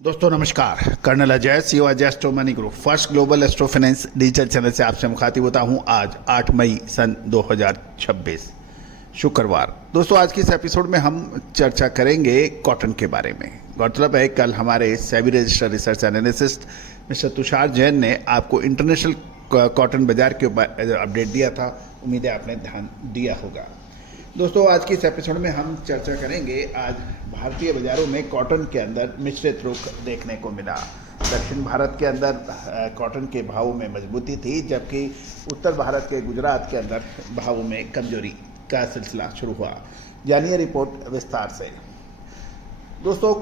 दोस्तों नमस्कार। Colonel Ajay CO Ajay astro money group first global astro finance digital channel से आपसे मुखातिब होता हूं। आज 8 मई सन 2026 शुक्रवार। दोस्तों आज की इस एपिसोड में हम चर्चा करेंगे कॉटन के बारे में। गौरतलब है कल हमारे SEBI registered research analyst mister Tushar Jain ने आपको इंटरनेशनल कॉटन बाजार के ऊपर अपडेट दिया था। उम्मीद है आपने ध्यान दिया होगा। दोस्तों आज की इस एपिसोड में हम चर्चा करेंगे आज भारतीय बाजारों में कॉटन के अंदर मिश्रित रुख देखने को मिला। दक्षिण भारत के अंदर कॉटन के भावों में मजबूती थी, जबकि उत्तर भारत के गुजरात के अंदर भावों में कमजोरी का सिलसिला शुरू हुआ। जानिए रिपोर्ट विस्तार से। दोस्तों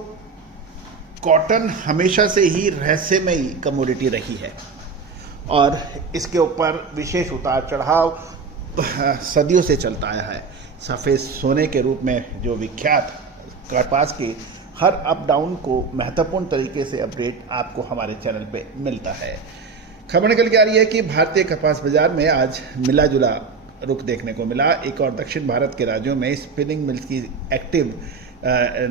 कॉटन हमेशा से ही रहस्यमयी कमोडिटी रही है और इसके ऊपर विशेष उतार चढ़ाव सदियों से चलता आया है। सफ़ेद सोने के रूप में जो विख्यात कपास की हर अप डाउन को महत्वपूर्ण तरीके से अपडेट आपको हमारे चैनल पे मिलता है। खबर निकल के आ रही है कि भारतीय कपास बाजार में आज मिला जुला रुख देखने को मिला। एक और दक्षिण भारत के राज्यों में स्पिनिंग मिल्स की एक्टिव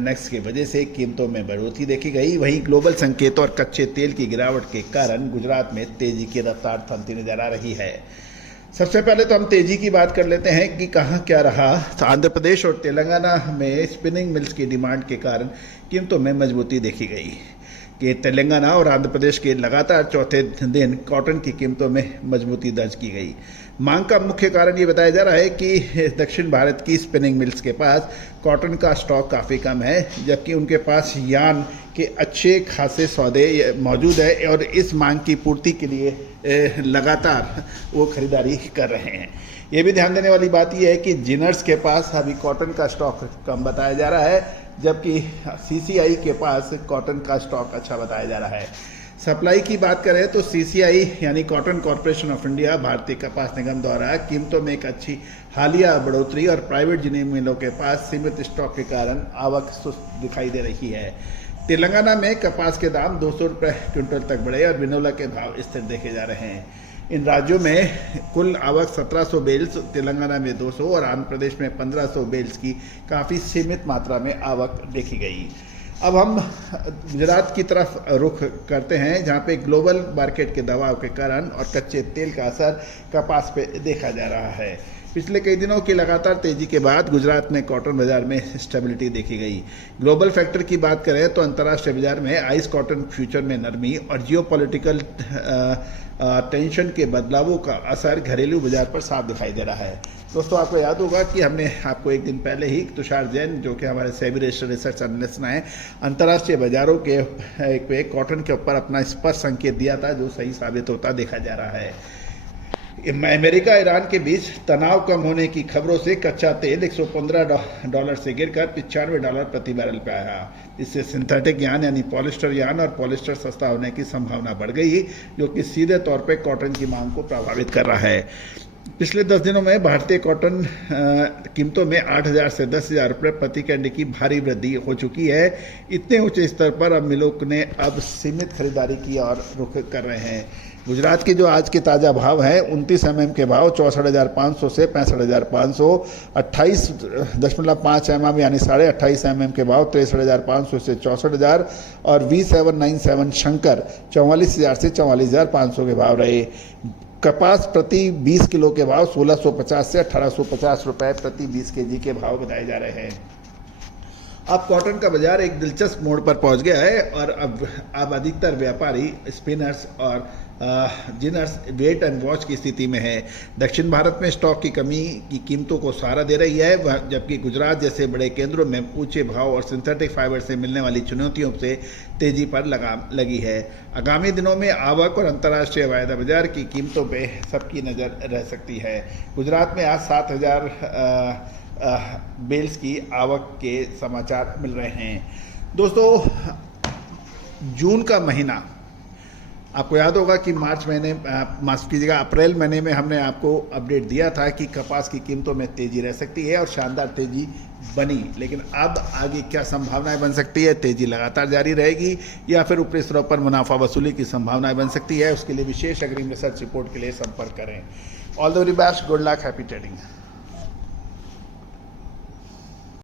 नेक्स्ट की वजह से कीमतों में बढ़ोतरी देखी गई। वहीं ग्लोबल संकेतों और कच्चे तेल की गिरावट के कारण गुजरात में तेजी की रफ्तार थमती नजर आ रही है। सबसे पहले तो हम तेजी की बात कर लेते हैं कि कहाँ क्या रहा। तो आंध्र प्रदेश और तेलंगाना में स्पिनिंग मिल्स की डिमांड के कारण कीमतों में मजबूती देखी गई कि तेलंगाना और आंध्र प्रदेश के लगातार चौथे दिन कॉटन की कीमतों में मजबूती दर्ज की गई। मांग का मुख्य कारण ये बताया जा रहा है कि दक्षिण भारत की स्पिनिंग मिल्स के पास कॉटन का स्टॉक काफ़ी कम है, जबकि उनके पास यार्न के अच्छे खासे सौदे मौजूद है और इस मांग की पूर्ति के लिए लगातार वो खरीदारी कर रहे हैं। ये भी ध्यान देने वाली बात यह है कि जिनर्स के पास अभी कॉटन का स्टॉक कम बताया जा रहा है, जबकि सीसीआई के पास कॉटन का स्टॉक अच्छा बताया जा रहा है। सप्लाई की बात करें तो सीसीआई यानी कॉटन कॉरपोरेशन ऑफ इंडिया भारतीय कपास निगम द्वारा कीमतों में एक अच्छी हालिया बढ़ोतरी और प्राइवेट जिनिंग मिलों के पास सीमित स्टॉक के कारण आवक सुस्त दिखाई दे रही है। तेलंगाना में कपास के दाम 200 रुपये क्विंटल तक बढ़े और बिनोला के भाव स्थिर देखे जा रहे हैं। इन राज्यों में कुल आवक 1700 बेल्स, तेलंगाना में 200 और आंध्र प्रदेश में 1500 बेल्स की काफ़ी सीमित मात्रा में आवक देखी गई। अब हम गुजरात की तरफ रुख करते हैं, जहां पे ग्लोबल मार्केट के दबाव के कारण और कच्चे तेल का असर कपास पे देखा जा रहा है। पिछले कई दिनों की लगातार तेजी के बाद गुजरात में कॉटन बाजार में स्टेबिलिटी देखी गई। ग्लोबल फैक्टर की बात करें तो अंतर्राष्ट्रीय बाजार में आइस कॉटन फ्यूचर में नरमी और जियोपॉलिटिकल टेंशन के बदलावों का असर घरेलू बाजार पर साफ दिखाई दे रहा है। दोस्तों आपको याद होगा कि हमने आपको एक दिन पहले ही तुषार जैन जो कि हमारे सेबी रजिस्टर्ड रिसर्च एनालिस्ट हैं, अंतर्राष्ट्रीय बाजारों के पे कॉटन के ऊपर अपना स्पष्ट संकेत दिया था, जो सही साबित होता देखा जा रहा है। अमेरिका ईरान के बीच तनाव कम होने की खबरों से कच्चा तेल $115 से गिरकर $95 प्रति बैरल पे आया। इससे सिंथेटिक यार्न यानी पॉलिस्टर यार्न और पॉलिस्टर सस्ता होने की संभावना बढ़ गई, जो कि सीधे तौर पे कॉटन की मांग को प्रभावित कर रहा है। पिछले 10 दिनों में भारतीय कॉटन कीमतों में 8,000 से 10,000 रुपये प्रति कैंडी की भारी वृद्धि हो चुकी है। इतने ऊंचे स्तर पर अब मिलों ने अब सीमित खरीदारी की और रुख कर रहे हैं। गुजरात के जो आज के ताज़ा भाव हैं 29 mm के भाव 64,500 से 65,500, 28.5 mm यानी 28.5 mm के भाव 63,500 से 64,000 और V797 शंकर 44,000 से 44,500 के भाव रहे। कपास प्रति 20 किलो के भाव 1650 से 1850 रुपये प्रति 20 kg के भाव बताए जा रहे हैं। अब कॉटन का बाजार एक दिलचस्प मोड़ पर पहुंच गया है और अब अधिकतर व्यापारी स्पिनर्स और जिनर्स वेट एंड वॉच की स्थिति में है। दक्षिण भारत में स्टॉक की कमी की कीमतों को सहारा दे रही है, जबकि गुजरात जैसे बड़े केंद्रों में ऊंचे भाव और सिंथेटिक फाइबर से मिलने वाली चुनौतियों से तेजी पर लगाम लगी है। आगामी दिनों में आवक और अंतर्राष्ट्रीय वायदा बाजार की कीमतों पे सबकी नज़र रह सकती है। गुजरात में आज 7,000 बेल्स की आवक के समाचार मिल रहे हैं। दोस्तों जून का महीना आपको याद होगा कि माफ कीजिएगा अप्रैल महीने में हमने आपको अपडेट दिया था कि कपास की कीमतों में तेजी रह सकती है और शानदार तेजी बनी। लेकिन अब आगे क्या संभावनाएं बन सकती है? तेजी लगातार जारी रहेगी या फिर ऊपरी स्तरों पर मुनाफा वसूली की संभावनाएं बन सकती है? उसके लिए विशेष अग्रिम रिसर्च रिपोर्ट के लिए संपर्क करें। All the very best, good luck, happy trading.